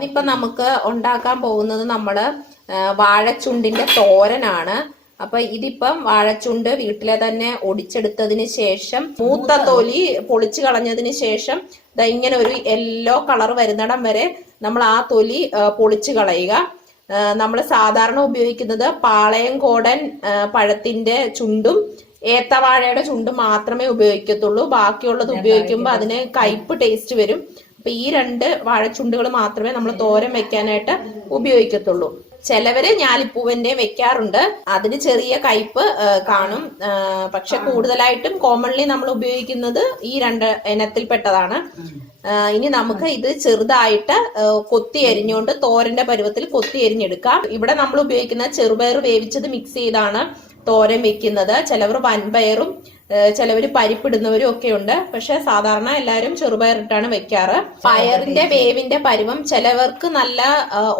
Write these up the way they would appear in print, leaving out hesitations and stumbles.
ഇന്നിപ്പോ നമുക്ക് ഉണ്ടാക്കാൻ പോകുന്നത് നമ്മള് വാഴച്ചുണ്ടിന്റെ തോരനാണ്. അപ്പൊ ഇതിപ്പം വാഴച്ചുണ്ട് വീട്ടിലെ തന്നെ ഒടിച്ചെടുത്തതിന് ശേഷം മൂത്ത തൊലി പൊളിച്ചു കളഞ്ഞതിന് ശേഷം ഇങ്ങനെ ഒരു യെല്ലോ കളർ വരുന്നിടം വരെ നമ്മൾ ആ തൊലി പൊളിച്ചു കളയുക. നമ്മൾ സാധാരണ ഉപയോഗിക്കുന്നത് പാളയംകോടൻ പഴത്തിന്റെ ചുണ്ടും ഏത്തവാഴയുടെ ചുണ്ടും മാത്രമേ ഉപയോഗിക്കത്തുള്ളൂ. ബാക്കിയുള്ളത് ഉപയോഗിക്കുമ്പോൾ അതിന് കയ്പ് ടേസ്റ്റ് വരും. അപ്പൊ ഈ രണ്ട് വാഴച്ചുണ്ടുകൾ മാത്രമേ നമ്മൾ തോരൻ വെക്കാനായിട്ട് ഉപയോഗിക്കത്തുള്ളൂ. ചിലവര് ഞാലിപ്പൂവിന്റെ വെക്കാറുണ്ട്, അതിന് ചെറിയ കയ്പ് കാണും. പക്ഷെ കൂടുതലായിട്ടും കോമൺലി നമ്മൾ ഉപയോഗിക്കുന്നത് ഈ രണ്ട് ഇനത്തിൽപ്പെട്ടതാണ്. ഇനി നമുക്ക് ഇത് ചെറുതായിട്ട് കൊത്തി അരിഞ്ഞുകൊണ്ട് തോരന്റെ പരുവത്തിൽ കൊത്തി അരിഞ്ഞെടുക്കാം. ഇവിടെ നമ്മൾ ഉപയോഗിക്കുന്ന ചെറുപയർ വേവിച്ചത് മിക്സ് ചെയ്താണ് തോരൻ വെക്കുന്നത്. ചിലവർ വൻപയറും ചിലവർ പരിപ്പിടുന്നവരും ഒക്കെ ഉണ്ട്. പക്ഷെ സാധാരണ എല്ലാവരും ചെറുപയറിട്ടാണ് വെക്കാറ്. പയറിന്റെ വേവിന്റെ പരുവം ചിലവർക്ക് നല്ല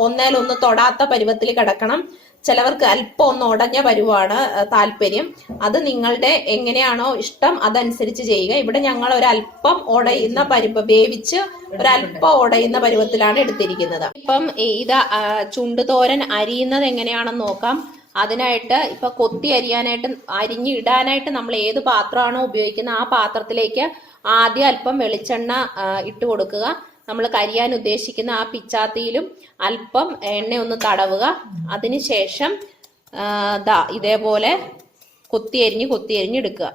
ഒന്നേലൊന്ന് തൊടാത്ത പരുവത്തിൽ കിടക്കണം, ചിലവർക്ക് അല്പം ഒന്ന് ഉടഞ്ഞ പരുവാണ് താല്പര്യം. അത് നിങ്ങളുടെ എങ്ങനെയാണോ ഇഷ്ടം അതനുസരിച്ച് ചെയ്യുക. ഇവിടെ ഞങ്ങൾ ഒരല്പം ഉടയുന്ന പരുവ വേവിച്ച് ഒരല്പം ഉടയുന്ന പരുവത്തിലാണ് എടുത്തിരിക്കുന്നത്. ഇപ്പം ഇത് ചുണ്ടുതോരൻ അരിയുന്നത് എങ്ങനെയാണെന്ന് നോക്കാം. അതിനായിട്ട് ഇപ്പൊ കൊത്തി അരിഞ്ഞിടാനായിട്ട് നമ്മൾ ഏത് പാത്രമാണോ ഉപയോഗിക്കുന്നത് ആ പാത്രത്തിലേക്ക് ആദ്യം അല്പം വെളിച്ചെണ്ണ ഇട്ട് കൊടുക്കുക. നമ്മൾ കരിയാൻ ഉദ്ദേശിക്കുന്ന ആ പിച്ചാത്തിയിലും അല്പം എണ്ണ ഒന്ന് തടവുക. അതിനുശേഷം ഇതേപോലെ കൊത്തി അരിഞ്ഞെടുക്കുക.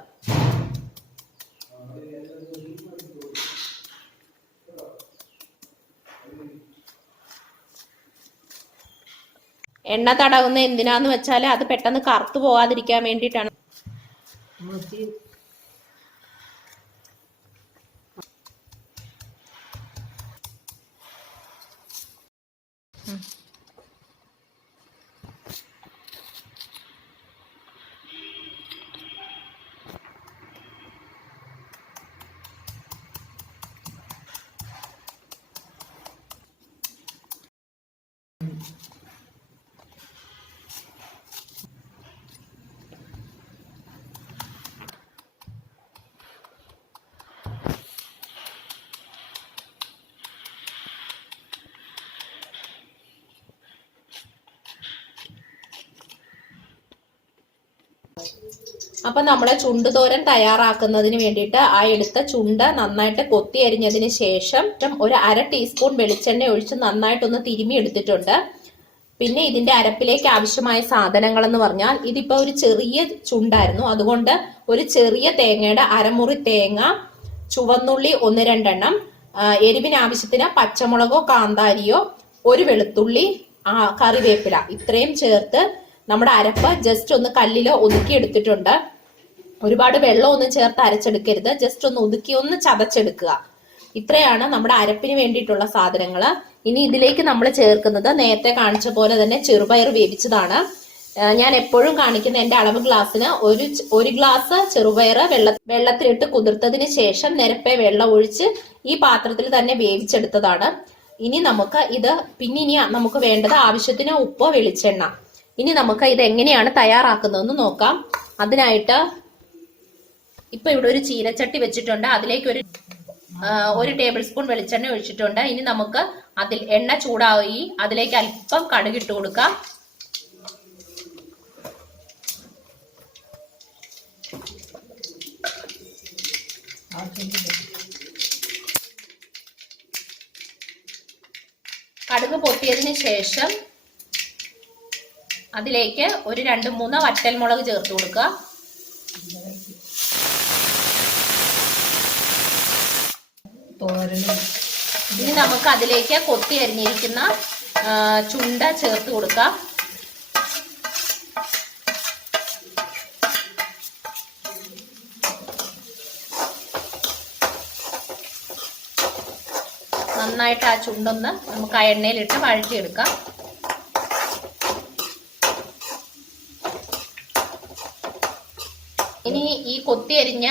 എണ്ണ തടവുന്ന എന്തിനാന്ന് വെച്ചാൽ അത് പെട്ടെന്ന് കറുത്തു പോകാതിരിക്കാൻ വേണ്ടിയിട്ടാണ്. അപ്പൊ നമ്മളെ ചുണ്ടുതോരൻ തയ്യാറാക്കുന്നതിന് വേണ്ടിയിട്ട് ആ എടുത്ത ചുണ്ട് നന്നായിട്ട് കൊത്തി അരിഞ്ഞതിന് ശേഷം ഒരു 1/2 ടീസ്പൂൺ വെളിച്ചെണ്ണ ഒഴിച്ച് നന്നായിട്ടൊന്ന് തിരുമ്മി എടുത്തിട്ടുണ്ട്. പിന്നെ ഇതിന്റെ അരപ്പിലേക്ക് ആവശ്യമായ സാധനങ്ങൾ എന്ന് പറഞ്ഞാൽ ഇതിപ്പോ ഒരു ചെറിയ ചുണ്ടായിരുന്നു, അതുകൊണ്ട് ഒരു ചെറിയ തേങ്ങയുടെ അരമുറി തേങ്ങ, ചുവന്നുള്ളി 1-2 എണ്ണം, എരിവിന് ആവശ്യത്തിന് പച്ചമുളകോ കാന്താരിയോ, ഒരു വെളുത്തുള്ളി, കറിവേപ്പില, ഇത്രയും ചേർത്ത് നമ്മുടെ അരപ്പ് ജസ്റ്റ് ഒന്ന് കല്ലിലോ ഒതുക്കി എടുത്തിട്ടുണ്ട്. ഒരുപാട് വെള്ളം ഒന്നും ചേർത്ത് അരച്ചെടുക്കരുത്, ജസ്റ്റ് ഒന്ന് ഒതുക്കി ഒന്ന് ചതച്ചെടുക്കുക. ഇത്രയാണ് നമ്മുടെ അരപ്പിന് വേണ്ടിയിട്ടുള്ള സാധനങ്ങൾ. ഇനി ഇതിലേക്ക് നമ്മൾ ചേർക്കുന്നത് നേരത്തെ കാണിച്ച പോലെ തന്നെ ചെറുപയർ വേവിച്ചതാണ്. ഞാൻ എപ്പോഴും കാണിക്കുന്ന എന്റെ അളവ് ഗ്ലാസ്സിന് ഒരു ഗ്ലാസ് ചെറുപയർ വെള്ളത്തിലിട്ട് കുതിർത്തതിന് ശേഷം നിരപ്പെ വെള്ളം ഒഴിച്ച് ഈ പാത്രത്തിൽ തന്നെ വേവിച്ചെടുത്തതാണ്. ഇനി നമുക്ക് നമുക്ക് വേണ്ടത് ആവശ്യത്തിന് ഉപ്പ്, വെളിച്ചെണ്ണ. ഇനി നമുക്ക് ഇത് എങ്ങനെയാണ് തയ്യാറാക്കുന്നതെന്ന് നോക്കാം. അതിനായിട്ട് ഇപ്പൊ ഇവിടെ ഒരു ചീനച്ചട്ടി വെച്ചിട്ടുണ്ട്, അതിലേക്ക് ഒരു ടേബിൾ സ്പൂൺ വെളിച്ചെണ്ണ ഒഴിച്ചിട്ടുണ്ട്. ഇനി നമുക്ക് അതിൽ എണ്ണ ചൂടായി അതിലേക്ക് അല്പം കടുകിട്ട് കൊടുക്കാം. കടുക് പൊട്ടിയതിന് ശേഷം അതിലേക്ക് ഒരു 2-3 വറ്റൽമുളക് ചേർത്ത് കൊടുക്കുക. ഇനി നമുക്ക് അതിലേക്ക് കൊത്തി അരിഞ്ഞിരിക്കുന്ന ചുണ്ട ചേർത്ത് കൊടുക്കാം. നന്നായിട്ട് ആ ചുണ്ടൊന്ന് നമുക്ക് ആ എണ്ണയിലിട്ട് വഴറ്റിയെടുക്കാം. ഇനി ഈ കൊത്തി അരിഞ്ഞ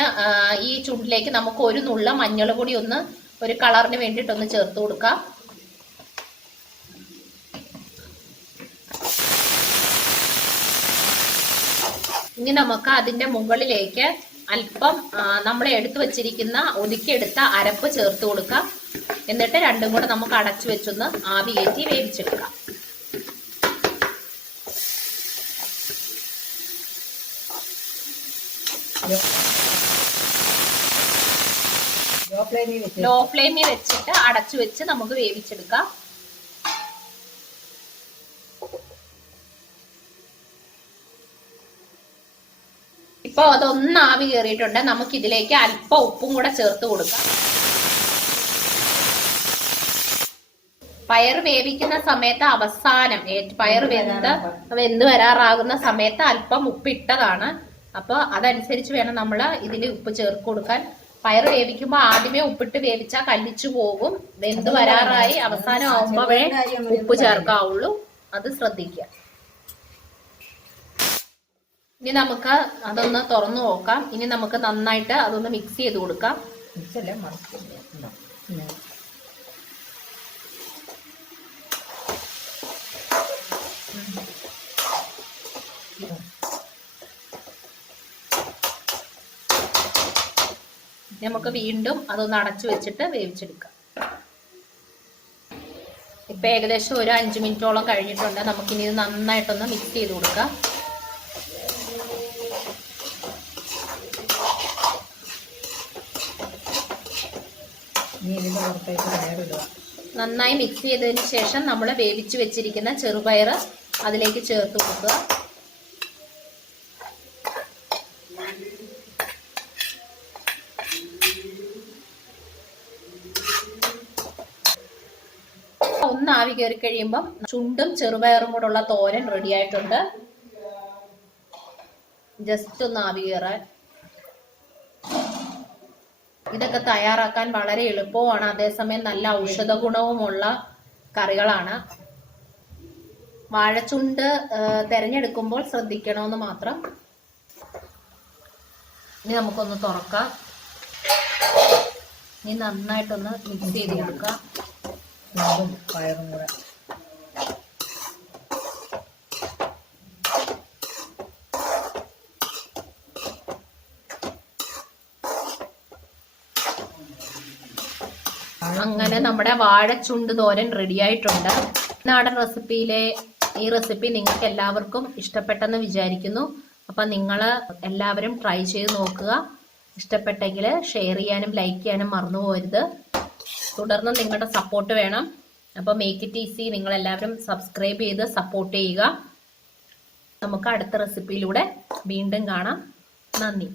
ഈ ചുണ്ടിലേക്ക് നമുക്ക് ഒരു നുള്ള മഞ്ഞൾ പൊടി ഒരു കളറിന് വേണ്ടിയിട്ടൊന്ന് ചേർത്ത് കൊടുക്കാം. ഇനി നമുക്ക് അതിന്റെ മുകളിലേക്ക് അല്പം നമ്മൾ എടുത്തു വച്ചിരിക്കുന്ന ഒതുക്കിയെടുത്ത അരപ്പ് ചേർത്ത് കൊടുക്കാം. എന്നിട്ട് രണ്ടും കൂടെ നമുക്ക് അടച്ചു വെച്ചൊന്ന് ആവി കയറ്റി വേവിച്ചെടുക്കാം. ലോ ഫ്ലെയിമിൽ വെച്ചിട്ട് അടച്ചു വെച്ച് നമുക്ക് വേവിച്ചെടുക്കാം. ഇപ്പൊ അതൊന്ന് ആവി കയറിയിട്ടുണ്ട്. നമുക്ക് ഇതിലേക്ക് അല്പം ഉപ്പും കൂടെ ചേർത്ത് കൊടുക്കാം. പയർ വേവിക്കുന്ന സമയത്ത് അവസാനം പയർ വെന്ത് വരാറാകുന്ന സമയത്ത് അല്പം ഉപ്പിട്ടതാണ്. അപ്പൊ അതനുസരിച്ച് വേണം നമ്മൾ ഇതിൽ ഉപ്പ് ചേർത്ത് കൊടുക്കാൻ. പയർ വേവിക്കുമ്പോൾ ആദ്യമേ ഉപ്പിട്ട് വേവിച്ചാൽ കല്ലിച്ചു പോകും. വെന്ത് വരാറായി അവസാനം ആവുമ്പോഴേ ഉപ്പ് ചേർക്കാവുള്ളൂ. അത് ശ്രദ്ധിക്കുക. ഇനി നമുക്ക് അതൊന്ന് തുറന്നു നോക്കാം. ഇനി നമുക്ക് നന്നായിട്ട് അതൊന്ന് മിക്സ് ചെയ്ത് കൊടുക്കാം. നമുക്ക് വീണ്ടും അതൊന്ന് അടച്ചു വെച്ചിട്ട് വേവിച്ചെടുക്കാം. ഇപ്പൊ ഏകദേശം ഒരു 5 മിനിറ്റോളം കഴിഞ്ഞിട്ടുണ്ട്. നമുക്കിനി ഇത് നന്നായിട്ടൊന്ന് മിക്സ് ചെയ്ത് കൊടുക്കാം. നന്നായി മിക്സ് ചെയ്തതിന് ശേഷം നമ്മൾ വേവിച്ച് വെച്ചിരിക്കുന്ന ചെറുപയർ അതിലേക്ക് ചേർത്ത് കൊടുക്കുക. ഒന്ന് ആവി കയറി കഴിയുമ്പം ചുണ്ടും ചെറുപയറും കൂടെ ഉള്ള തോരൻ റെഡി ആയിട്ടുണ്ട്. ജസ്റ്റ് ഒന്ന് ആവി കയറാൻ. ഇതൊക്കെ തയ്യാറാക്കാൻ വളരെ എളുപ്പവുമാണ്, അതേസമയം നല്ല ഔഷധ ഗുണവുമുള്ള കറികളാണ്. വാഴച്ചുണ്ട് തിരഞ്ഞെടുക്കുമ്പോൾ ശ്രദ്ധിക്കണമെന്ന് മാത്രം. ഇനി നമുക്കൊന്ന് തുറക്കാം. ഇനി നന്നായിട്ടൊന്ന് മിക്സ് ചെയ്ത് കൊടുക്കാം. പയറും കൂടെ അങ്ങനെ നമ്മുടെ വാഴച്ചുണ്ട് തോരൻ റെഡി ആയിട്ടുണ്ട്. നാടൻ റെസിപ്പിയിലെ ഈ റെസിപ്പി നിങ്ങൾക്ക് എല്ലാവർക്കും ഇഷ്ടപ്പെട്ടെന്ന് വിചാരിക്കുന്നു. അപ്പൊ നിങ്ങൾ എല്ലാവരും ട്രൈ ചെയ്ത് നോക്കുക. ഇഷ്ടപ്പെട്ടെങ്കിൽ ഷെയർ ചെയ്യാനും ലൈക്ക് ചെയ്യാനും മറന്നു പോകരുത്. തുടർന്ന് നിങ്ങളുടെ സപ്പോർട്ട് വേണം. അപ്പൊ മേക്ക് ഇറ്റ് ഈസി നിങ്ങൾ എല്ലാവരും സബ്സ്ക്രൈബ് ചെയ്ത് സപ്പോർട്ട് ചെയ്യുക. നമുക്ക് അടുത്ത റെസിപ്പിയിലൂടെ വീണ്ടും കാണാം. നന്ദി.